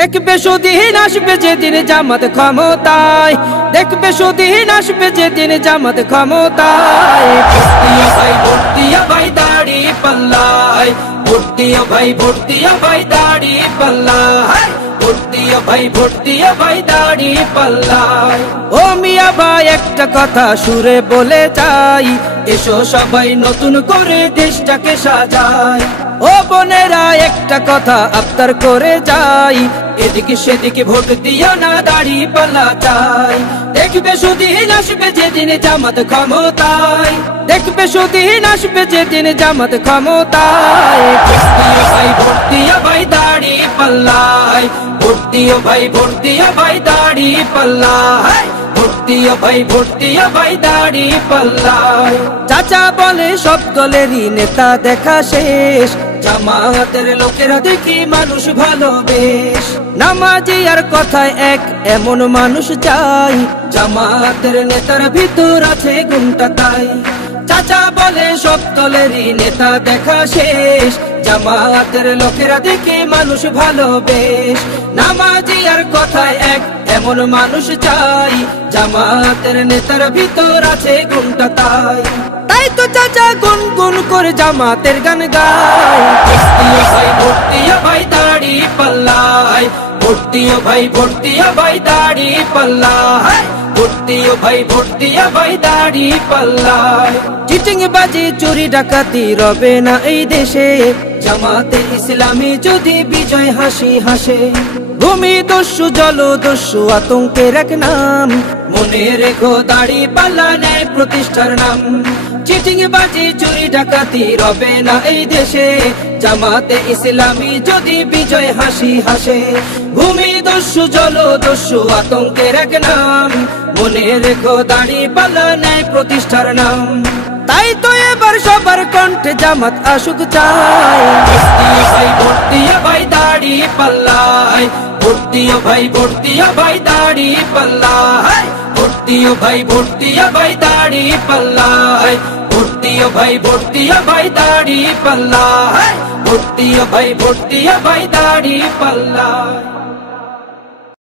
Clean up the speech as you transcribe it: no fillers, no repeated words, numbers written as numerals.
দেখবে সুদিন আসবে যেদিন জামাত ক্ষমতায়, দেখবে সুদিন আসবে যেদিন জামাত ক্ষমতায়। ভর্তিয়া ভাই ভর্তিয়া ভাই দাড়ি পাল্লায়, ভর্তিয়া ভাই ভর্তিয়া ভাই দাড়ি পাল্লায়, ভর্তিয়া ভাই ভর্তিয়া ভাই দাড়ি পাল্লায়। ও মিয়া ভাই একটা কথা সুরে বলে যাই, এসো সবাই নতুন করে দেশটাকে সাজাই। ও বোনেরা একটা কথা আবদার করে যাই, এদিকে সেদিকে ভোট দিও না, দাড়ি পাল্লা চাই। দেখবে সুদিন আসবে যেদিন জামাত ক্ষমতায়, দেখবে সুদিন আসবে যেদিন জামাত ক্ষমতায়। ভর্তিয়া ভাই ভর্তিয়া ভাই দাড়ি পাল্লায়, ভর্তিয়া ভাই ভর্তিয়া ভাই দাড়ি পাল্লায়, ভর্তিয়া ভাই ভর্তিয়া ভাই দাড়ি পাল্লায়। চাচা বলে সব দলেরই নেতা দেখা শেষ, জামাতের লোকেরা দেখি মানুষ ভালো বেশ। নামাজি আর কথায় এক এমন মানুষ চাই, জামাতের নেতার ভিতর আছে গুণটা তাই। চাচা বলে সব দলেরই নেতা দেখা শেষ, জামাতের লোকেরা দেখি মানুষ ভালো বেশ। নামাজি আর কথায় এক এমন মানুষ চাই, জামাতের নেতার ভিতর আছে গুণটা তাই। তাই তো চাচা গুন গুন করে জামাতের গান গায়। ভর্তিয়া ভাই ভর্তিয়া ভাই দাড়ি পাল্লায়, ভর্তিয়া ভাই ভর্তিয়া ভাই দাড়ি পাল্লায়, ভর্তিয়া ভাই ভর্তিয়া ভাই দাড়ি পাল্লায়। চিটিং বাজি চুরি ডাকাতি রবে না এই দেশে, জামাতে ইসলামী যদি বিজয় হাসি হাসে। ভূমি দস্যু জলদস্যু আতঙ্কের এক নাম, মনে রেখো দাড়ি পাল্লা ন্যায় প্রতিষ্ঠার নাম। চিটিং বাজি চুরি ডাকাতি রবে না এই দেশে, জামাতে ইসলামী যদি বিজয় হাসি হাসে। ভূমি দস্যু জলদস্যু আতঙ্কের এক নাম, মনে রেখো দাড়ি পাল্লা ন্যায় প্রতিষ্ঠার নাম। তাই তো এবার সবার কণ্ঠে জামাত আসুক চাই। ভর্তিয়া ভাই ভর্তিয়া ভাই দাড়ি পাল্লায়, ভর্তিয়া ভাই ভর্তিয়া ভাই দাড়ি পাল্লায়, ভর্তিয়া ভাই ভর্তিয়া ভাই দাড়ি পাল্লায়, ভর্তিয়া ভাই ভর্তিয়া ভাই দাড়ি পাল্লায়, ভর্তিয়া ভাই ভর্তিয়া ভাই দাড়ি পাল্লায়।